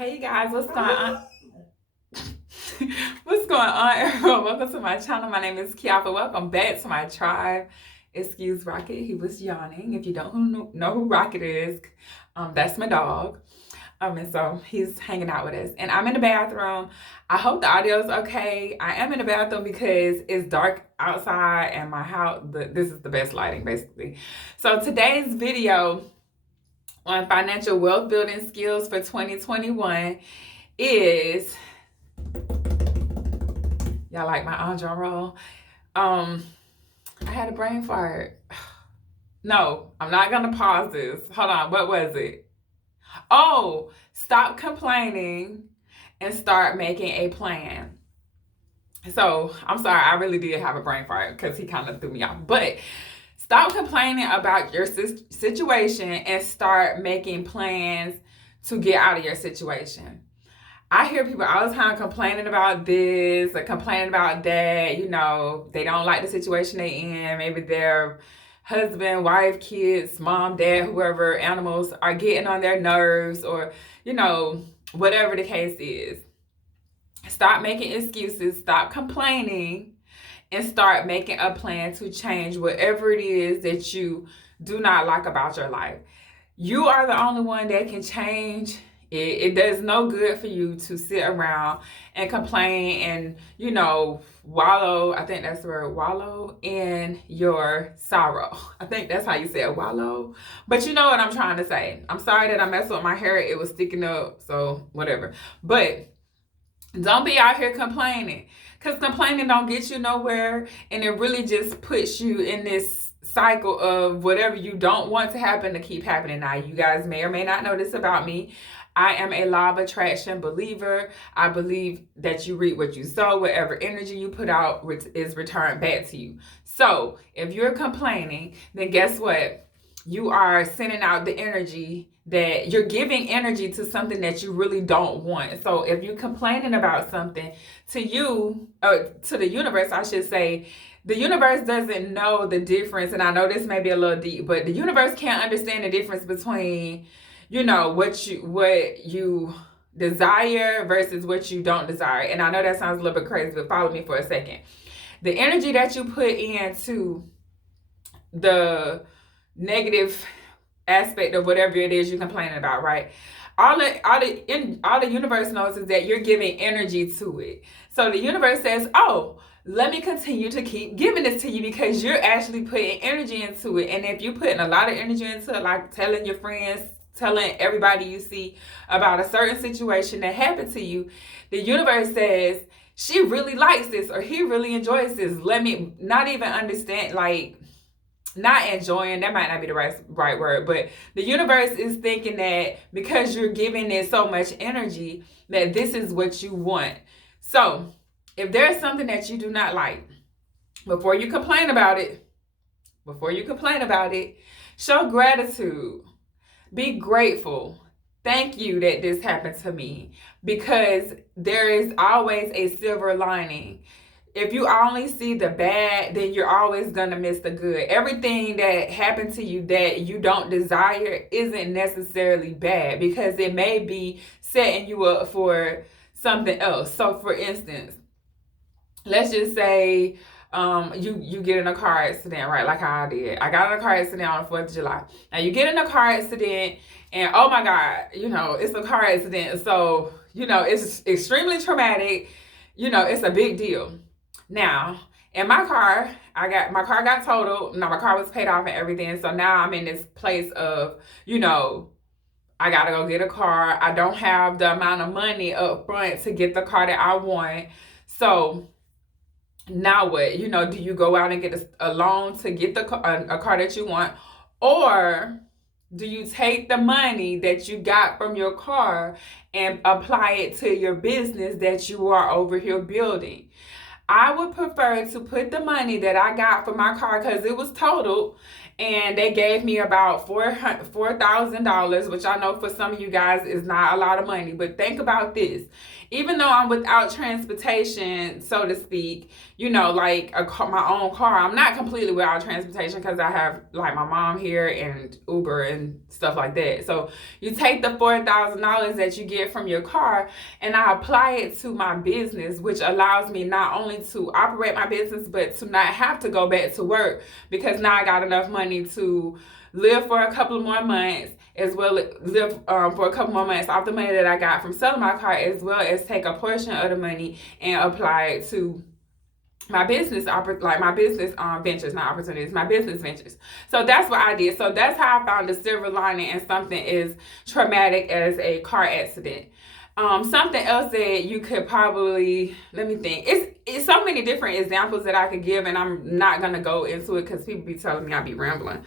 Hey guys, what's going on? What's going on, everyone? Welcome to my channel. My name is Kiafa. Welcome back to my tribe. Excuse Rocket, he was yawning. If you don't know who Rocket is, that's my dog. And so he's hanging out with us. And I'm in the bathroom. I hope the audio is okay. I am in the bathroom because it's dark outside and my house, this is the best lighting, basically. So today's video on financial wealth building skills for 2021 is, y'all like my drum roll? I had a brain fart. No, I'm not gonna pause this. Hold on, what was it? Oh, stop complaining and start making a plan. So I'm sorry, I really did have a brain fart because he kind of threw me off. But stop complaining about your situation and start making plans to get out of your situation. I hear people all the time complaining about this or complaining about that. You know, they don't like the situation they in. Maybe their husband, wife, kids, mom, dad, whoever, animals are getting on their nerves, or, you know, whatever the case is. Stop making excuses, stop complaining, and start making a plan to change whatever it is that you do not like about your life. You are the only one that can change it. It does no good for you to sit around and complain and, you know, wallow. I think that's the word, wallow in your sorrow. I think that's how you say it, wallow. But you know what I'm trying to say. I'm sorry that I messed up my hair. It was sticking up, so whatever. But don't be out here complaining, because complaining don't get you nowhere, and it really just puts you in this cycle of whatever you don't want to happen to keep happening. Now, you guys may or may not know this about me. I am a law of attraction believer. I believe that you reap what you sow. Whatever energy you put out is returned back to you. So if you're complaining, then guess what? You are sending out the energy, that you're giving energy to something that you really don't want. So if you're complaining about something, to you, to the universe, I should say, the universe doesn't know the difference. And I know this may be a little deep, but the universe can't understand the difference between, you know, what you desire versus what you don't desire. And I know that sounds a little bit crazy, but follow me for a second. The energy that you put into the negative aspect of whatever it is you're complaining about, right? All the universe knows is that you're giving energy to it. So the universe says, oh, let me continue to keep giving this to you because you're actually putting energy into it. And if you're putting a lot of energy into it, like telling your friends, telling everybody you see about a certain situation that happened to you, the universe says, she really likes this, or he really enjoys this. Let me not even understand, like, not enjoying, that might not be the right word, but the universe is thinking that because you're giving it so much energy, that this is what you want. So if there's something that you do not like, before you complain about it, show gratitude. Be grateful. Thank you that this happened to me, because there is always a silver lining. If you only see the bad, then you're always going to miss the good. Everything that happened to you that you don't desire isn't necessarily bad, because it may be setting you up for something else. So for instance, let's just say you get in a car accident, right? Like how I did. I got in a car accident on the 4th of July. Now you get in a car accident and oh my God, you know, it's a car accident. So, you know, it's extremely traumatic. You know, it's a big deal. Now, in my car, my car got totaled. Now, my car was paid off and everything. So now I'm in this place of, you know, I got to go get a car. I don't have the amount of money up front to get the car that I want. So now what? You know, do you go out and get a loan to get a car that you want? Or do you take the money that you got from your car and apply it to your business that you are over here building? I would prefer to put the money that I got for my car, because it was totaled, and they gave me about $4,000, which I know for some of you guys is not a lot of money. But think about this. Even though I'm without transportation, so to speak, like my own car, I'm not completely without transportation because I have like my mom here and Uber and stuff like that. So you take the $4,000 that you get from your car and I apply it to my business, which allows me not only to operate my business, but to not have to go back to work, because now I got enough money to live for a couple of more months, as well as live for a couple more months off the money that I got from selling my car, as well as take a portion of the money and apply it to my business, my business ventures, not opportunities, my business ventures. So that's what I did. So that's how I found the silver lining in something as traumatic as a car accident. Something else that you could probably, let me think. It's so many different examples that I could give, and I'm not gonna go into it because people be telling me I be rambling.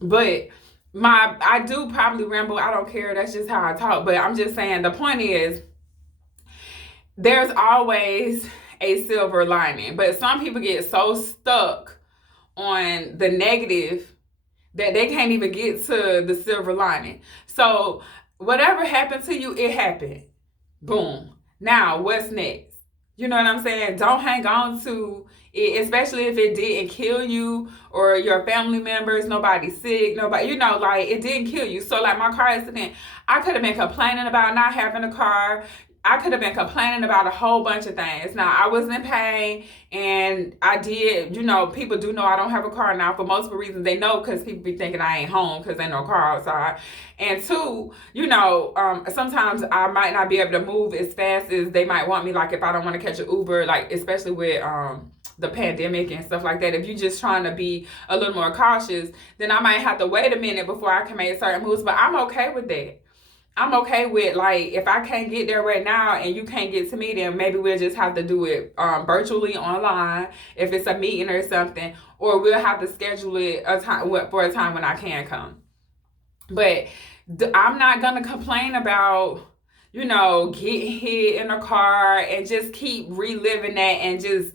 But I do probably ramble. I don't care. That's just how I talk. But I'm just saying, the point is, there's always a silver lining. But some people get so stuck on the negative that they can't even get to the silver lining. So whatever happened to you, it happened. Boom. Now, what's next? You know what I'm saying? Don't hang on to it, especially if it didn't kill you or your family members, nobody sick, nobody, like it didn't kill you. So like my car accident, I could have been complaining about not having a car. I could have been complaining about a whole bunch of things. Now, I was in pain, and I did, people do know I don't have a car now for multiple reasons. They know because people be thinking I ain't home because ain't no car outside. And two, sometimes I might not be able to move as fast as they might want me, like if I don't want to catch an Uber, like especially with the pandemic and stuff like that. If you're just trying to be a little more cautious, then I might have to wait a minute before I can make certain moves, but I'm okay with that. I'm okay with, like, if I can't get there right now and you can't get to me, then maybe we'll just have to do it virtually online if it's a meeting or something, or we'll have to schedule it for a time when I can come. But I'm not going to complain about, getting hit in a car and just keep reliving that and just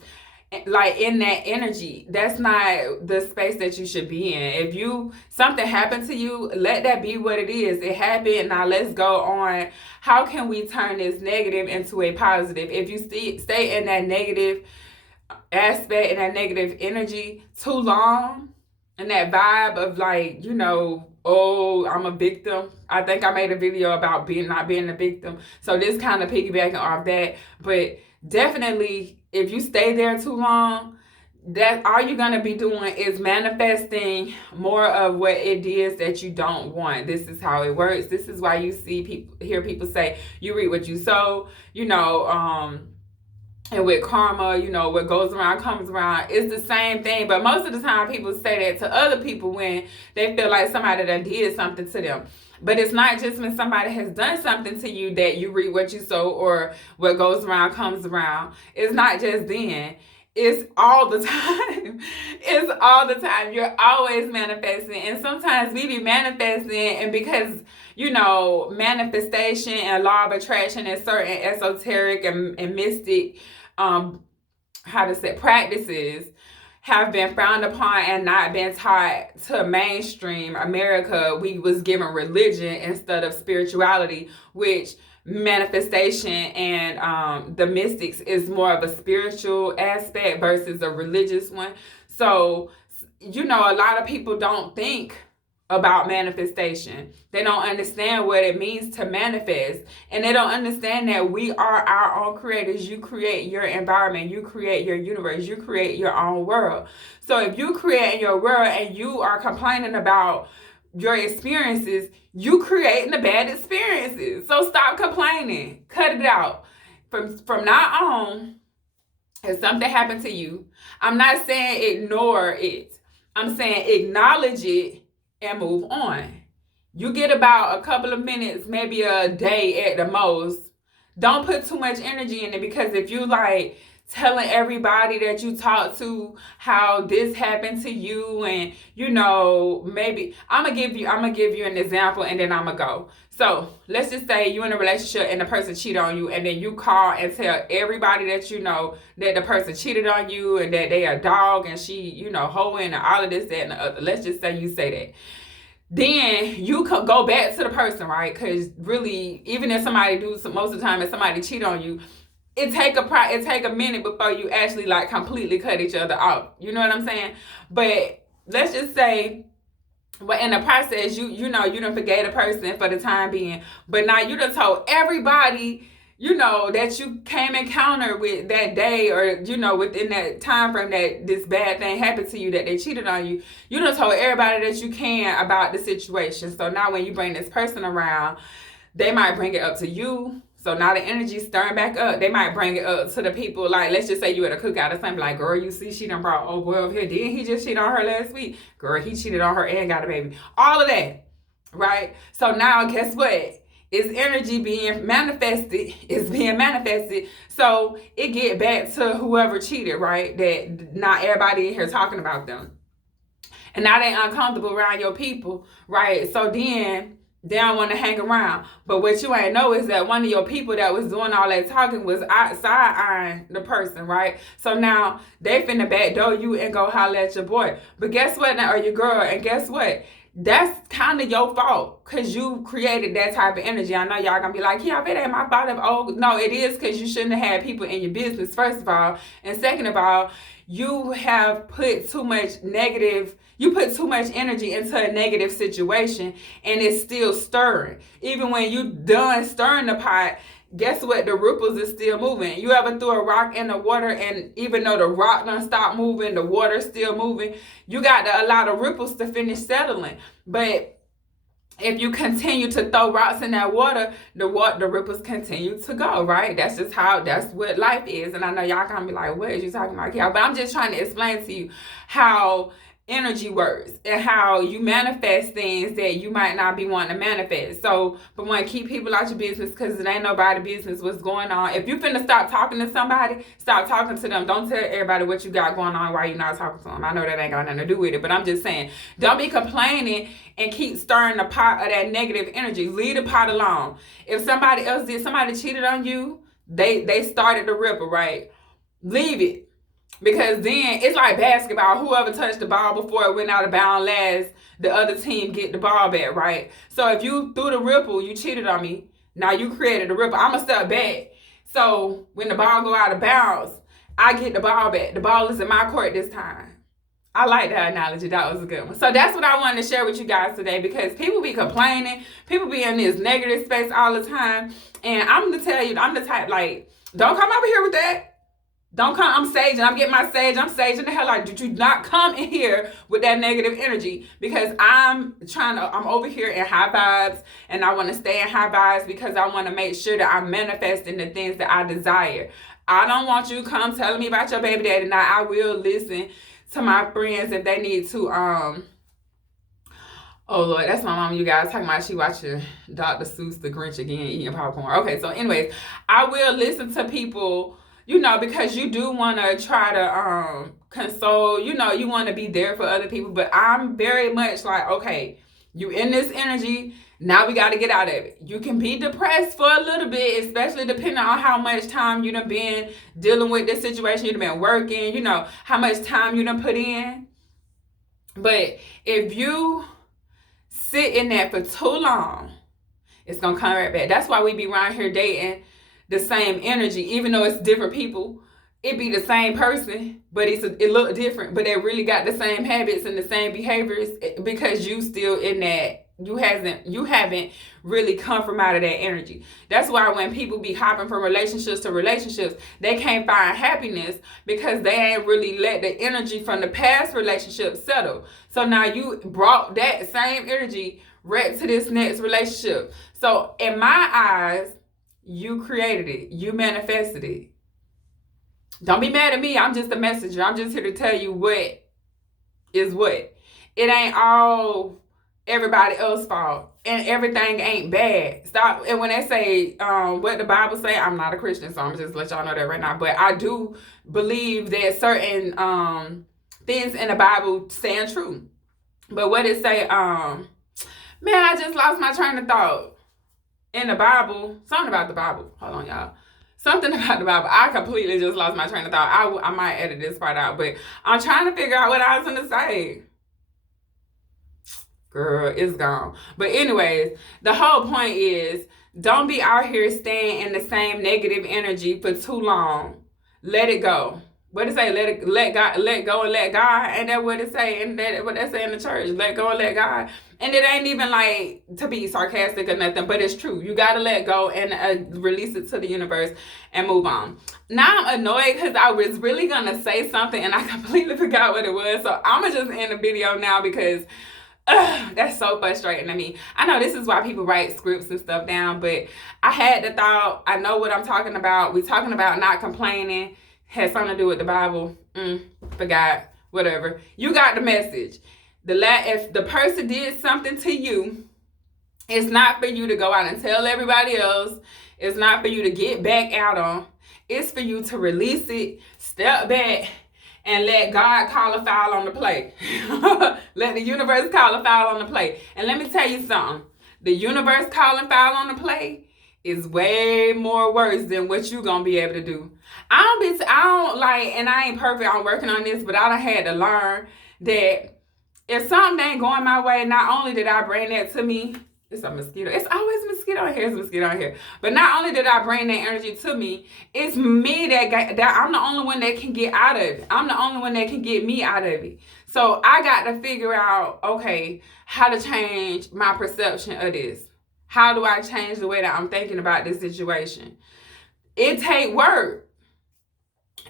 like in that energy. That's not the space that you should be in. If something happened to you, let that be what it is. It happened. Now let's go on. How can we turn this negative into a positive? If you stay in that negative aspect and that negative energy too long, and that vibe of like, oh, I'm a victim. I think I made a video about not being a victim. So this kind of piggybacking off that. But definitely, if you stay there too long, that all you're going to be doing is manifesting more of what it is that you don't want. This is how it works. This is why you hear people say, you reap what you sow, and with karma, what goes around comes around. It's the same thing. But most of the time people say that to other people when they feel like somebody done did something to them. But it's not just when somebody has done something to you that you reap what you sow, or what goes around comes around. It's not just then. It's all the time. It's all the time. You're always manifesting. And sometimes we be manifesting, and because, manifestation and law of attraction and certain esoteric and mystic practices have been frowned upon and not been taught to mainstream America. We was given religion instead of spirituality, which manifestation and the mystics is more of a spiritual aspect versus a religious one. So, a lot of people don't think about manifestation. They don't understand what it means to manifest, and they don't understand that we are our own creators. You create your environment, you create your universe, you create your own world. So if you create your world and you are complaining about your experiences, you creating the bad experiences. So stop complaining. Cut it out. From now on, if something happened to you, I'm not saying ignore it. I'm saying acknowledge it and move on. You get about a couple of minutes, maybe a day at the most. Don't put too much energy in it, because if you like telling everybody that you talk to how this happened to you, and you know, maybe I'm gonna give you an example, and then I'm gonna go. So let's just say you're in a relationship and the person cheated on you, and then you call and tell everybody that you know that the person cheated on you and that they a dog and she, you know, hoeing and all of this, that, and the other. Let's just say you say that. Then you could go back to the person, right? Because really, even if somebody most of the time, if somebody cheat on you, it take a minute before you actually like completely cut each other off. You know what I'm saying? But let's just say, but in the process, you know, you done forgave a person for the time being, but now you done told everybody, you know, that you came encounter with that day, or you know, within that time frame that this bad thing happened to you, that they cheated on you. You done told everybody that you can about the situation. So now when you bring this person around, they might bring it up to you. So now the energy's stirring back up. They might bring it up to the people. Like, let's just say you at a cookout or something. Like, girl, you see, she done brought old boy over here. Didn't he just cheat on her last week? Girl, he cheated on her and got a baby. All of that, right? So now, guess what? It's energy being manifested. It's being manifested. So it get back to whoever cheated, right? That not everybody in here talking about them. And now they uncomfortable around your people, right? So then they don't want to hang around. But what you ain't know is that one of your people that was doing all that talking was side-eyeing the person, right? So now they finna backdoor you and go holler at your boy. But guess what now, or your girl, and guess what? That's kind of your fault, because you created that type of energy. I know y'all gonna be like, yeah, it ain't my fault. No, it is, because you shouldn't have had people in your business, first of all. And second of all, you have put too much energy into a negative situation, and it's still stirring. Even when you done stirring the pot, guess what? The ripples is still moving. You ever threw a rock in the water, and even though the rock done stopped moving, the water's still moving? You got to allow the ripples to finish settling. But if you continue to throw rocks in that water, the ripples continue to go, right? That's what life is. And I know y'all gonna be like, what is you talking about, Cal? But I'm just trying to explain to you how energy works and how you manifest things that you might not be wanting to manifest. So, but want to keep people out your business, because it ain't nobody business what's going on. If you finna stop talking to somebody, stop talking to them. Don't tell everybody what you got going on while you're not talking to them. I know that ain't got nothing to do with it, but I'm just saying, don't be complaining and keep stirring the pot of that negative energy. Leave the pot alone. If somebody cheated on you, they started the ripple, right? Leave it. Because then it's like basketball. Whoever touched the ball before it went out of bounds last, the other team get the ball back, right? So if you threw the ripple, you cheated on me. Now you created the ripple. I'm going to step back. So when the ball go out of bounds, I get the ball back. The ball is in my court this time. I like that analogy. That was a good one. So that's what I wanted to share with you guys today, because people be complaining. People be in this negative space all the time. And I'm going to tell you, I'm the type, like, don't come over here with that. Don't come. I'm saging. I'm getting my sage. I'm saging the hell out. Did you not come in here with that negative energy? Because I'm over here in high vibes, and I want to stay in high vibes because I want to make sure that I'm manifesting the things that I desire. I don't want you to come telling me about your baby daddy. Now, I will listen to my friends if they need to. Oh, Lord, that's my mom, you guys, talking about she watching Dr. Seuss, The Grinch again, eating popcorn. Okay, so anyways, I will listen to people, you know, because you do want to try to console, you know, you want to be there for other people. But I'm very much like, okay, you in this energy, now we got to get out of it. You can be depressed for a little bit, especially depending on how much time you done been dealing with this situation. You done been working, you know, how much time you done put in. But if you sit in that for too long, it's going to come right back. That's why we be around here dating the same energy, even though it's different people. It be the same person, but it look different, but they really got the same habits and the same behaviors, because you still in that, you haven't really come from out of that energy. That's why when people be hopping from relationships to relationships, they can't find happiness, because they ain't really let the energy from the past relationship settle. So now you brought that same energy right to this next relationship. So in my eyes, you created it. You manifested it. Don't be mad at me. I'm just a messenger. I'm just here to tell you what is what. It ain't all everybody else's fault and everything ain't bad. Stop. And when they say what the Bible say, I'm not a Christian, so I'm just let y'all know that right now. But I do believe that certain things in the Bible stand true. But what it say, man, I just lost my train of thought. In the Bible, something about the Bible. Hold on, y'all. Something about the Bible. I completely just lost my train of thought. I might edit this part out, but I'm trying to figure out what I was going to say. Girl, it's gone. But anyways, the whole point is, don't be out here staying in the same negative energy for too long. Let it go. What it say? Let go and let God. Ain't that what it say? And that what they say in the church? Let go and let God. And it ain't even like to be sarcastic or nothing, but it's true. You gotta let go and release it to the universe and move on. Now I'm annoyed because I was really gonna say something and I completely forgot what it was. So I'm gonna just end the video now because that's so frustrating to me. I know this is why people write scripts and stuff down, but I had the thought. I know what I'm talking about. We're talking about not complaining. Had something to do with the Bible. Forgot. Whatever. You got the message. If the person did something to you, it's not for you to go out and tell everybody else. It's not for you to get back out on. It's for you to release it, step back, and let God call a foul on the play. Let the universe call a foul on the play. And let me tell you something. The universe calling foul on the play is way more worse than what you gonna be able to do. I don't like, and I ain't perfect, I'm working on this, but I done had to learn that if something ain't going my way, not only did I bring that to me, it's a mosquito. It's always a mosquito in here. It's a mosquito in here. But not only did I bring that energy to me, it's me that I'm the only one that can get out of it. I'm the only one that can get me out of it. So I got to figure out, okay, how to change my perception of this. How do I change the way that I'm thinking about this situation? It take work.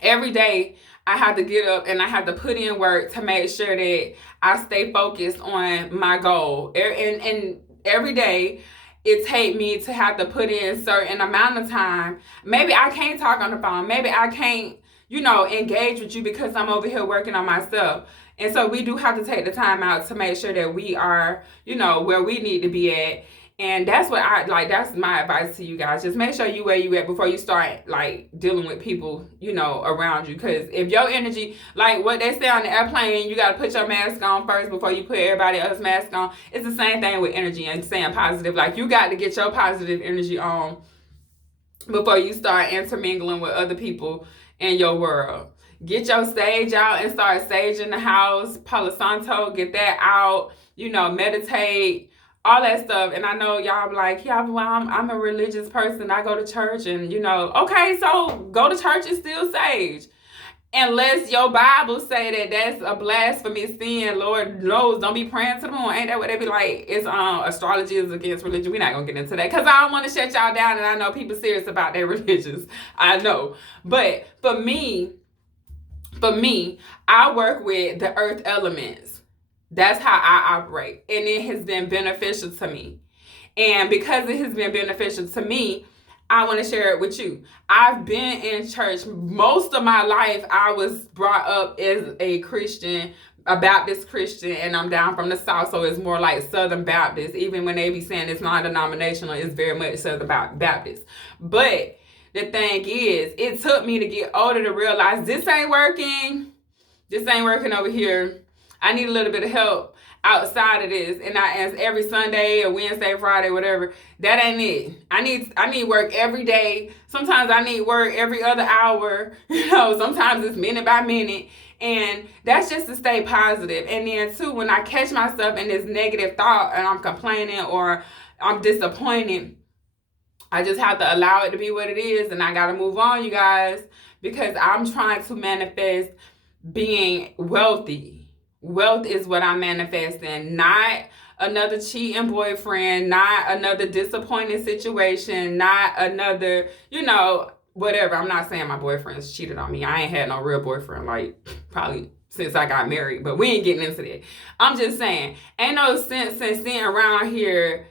Every day I have to get up and I have to put in work to make sure that I stay focused on my goal. And every day it take me to have to put in a certain amount of time. Maybe I can't talk on the phone. Maybe I can't, engage with you because I'm over here working on myself. And so we do have to take the time out to make sure that we are, where we need to be at. And that's what that's my advice to you guys. Just make sure you where you at before you start dealing with people, around you. Because if your energy, like what they say on the airplane, you got to put your mask on first before you put everybody else's mask on. It's the same thing with energy and staying positive. Like you got to get your positive energy on before you start intermingling with other people in your world. Get your sage out and start saging the house. Palo Santo, get that out. Meditate. All that stuff. And I know y'all be like, yeah, well, I'm a religious person. I go to church and, okay, so go to church and still sage. Unless your Bible say that that's a blasphemous sin, Lord knows, don't be praying to the moon. Ain't that what they be like? It's astrology is against religion. We're not going to get into that because I don't want to shut y'all down and I know people serious about their religions. I know. But for me, I work with the earth elements. That's how I operate. And it has been beneficial to me. And because it has been beneficial to me, I want to share it with you. I've been in church most of my life. I was brought up as a Christian, a Baptist Christian, and I'm down from the South, so it's more like Southern Baptist. Even when they be saying it's non-denominational, it's very much Southern Baptist. But the thing is, it took me to get older to realize this ain't working. This ain't working over here. I need a little bit of help outside of this. And as every Sunday or Wednesday, Friday, whatever, that ain't it. I need work every day. Sometimes I need work every other hour. Sometimes it's minute by minute. And that's just to stay positive. And then too, when I catch myself in this negative thought and I'm complaining or I'm disappointed, I just have to allow it to be what it is. And I got to move on, you guys, because I'm trying to manifest being wealthy. Wealth is what I'm manifesting, not another cheating boyfriend, not another disappointing situation, not another, whatever. I'm not saying my boyfriend's cheated on me. I ain't had no real boyfriend, probably since I got married, but we ain't getting into that. I'm just saying, ain't no sense in sitting around here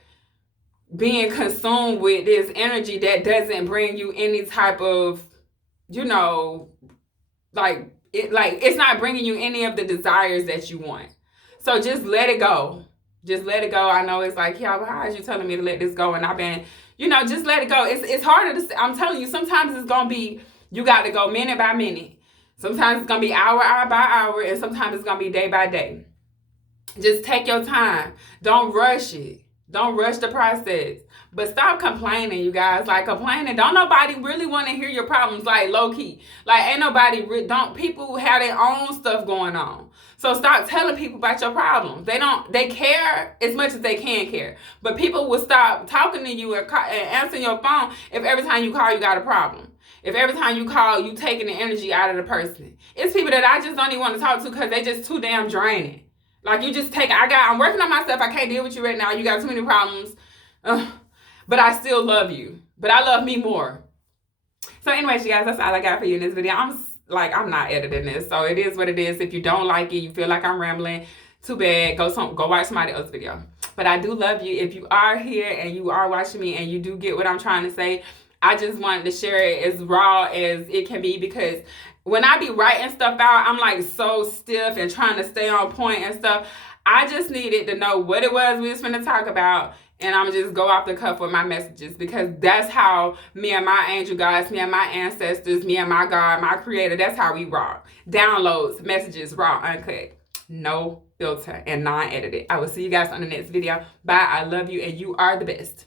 being consumed with this energy that doesn't bring you any type of, it's not bringing you any of the desires that you want. So just let it go. Just let it go. I know it's like, yeah, but how is you telling me to let this go? And I've been, just let it go. It's harder to, I'm telling you, sometimes it's going to be, you got to go minute by minute. Sometimes it's going to be hour by hour, and sometimes it's going to be day by day. Just take your time. Don't rush it. Don't rush the process. But stop complaining, you guys. Like, complaining. Don't nobody really want to hear your problems, like, low key. Like, ain't nobody, people have their own stuff going on. So stop telling people about your problems. They care as much as they can care. But people will stop talking to you and answering your phone if every time you call, you got a problem. If every time you call, you taking the energy out of the person. It's people that I just don't even want to talk to because they just too damn draining. Like, you just take, I'm working on myself. I can't deal with you right now. You got too many problems. But I still love you. But I love me more. So anyways, you guys, that's all I got for you in this video. I'm not editing this. So it is what it is. If you don't like it, you feel like I'm rambling, too bad. Go watch somebody else's video. But I do love you. If you are here and you are watching me and you do get what I'm trying to say, I just wanted to share it as raw as it can be, because when I be writing stuff out, I'm like so stiff and trying to stay on point and stuff. I just needed to know what it was we was finna talk about, and I'm just go off the cuff with my messages, because that's how me and my angel guides, me and my ancestors, me and my God, my creator, that's how we rock. Downloads, messages, raw, uncut, no filter, and non-edited. I will see you guys on the next video. Bye. I love you, and you are the best.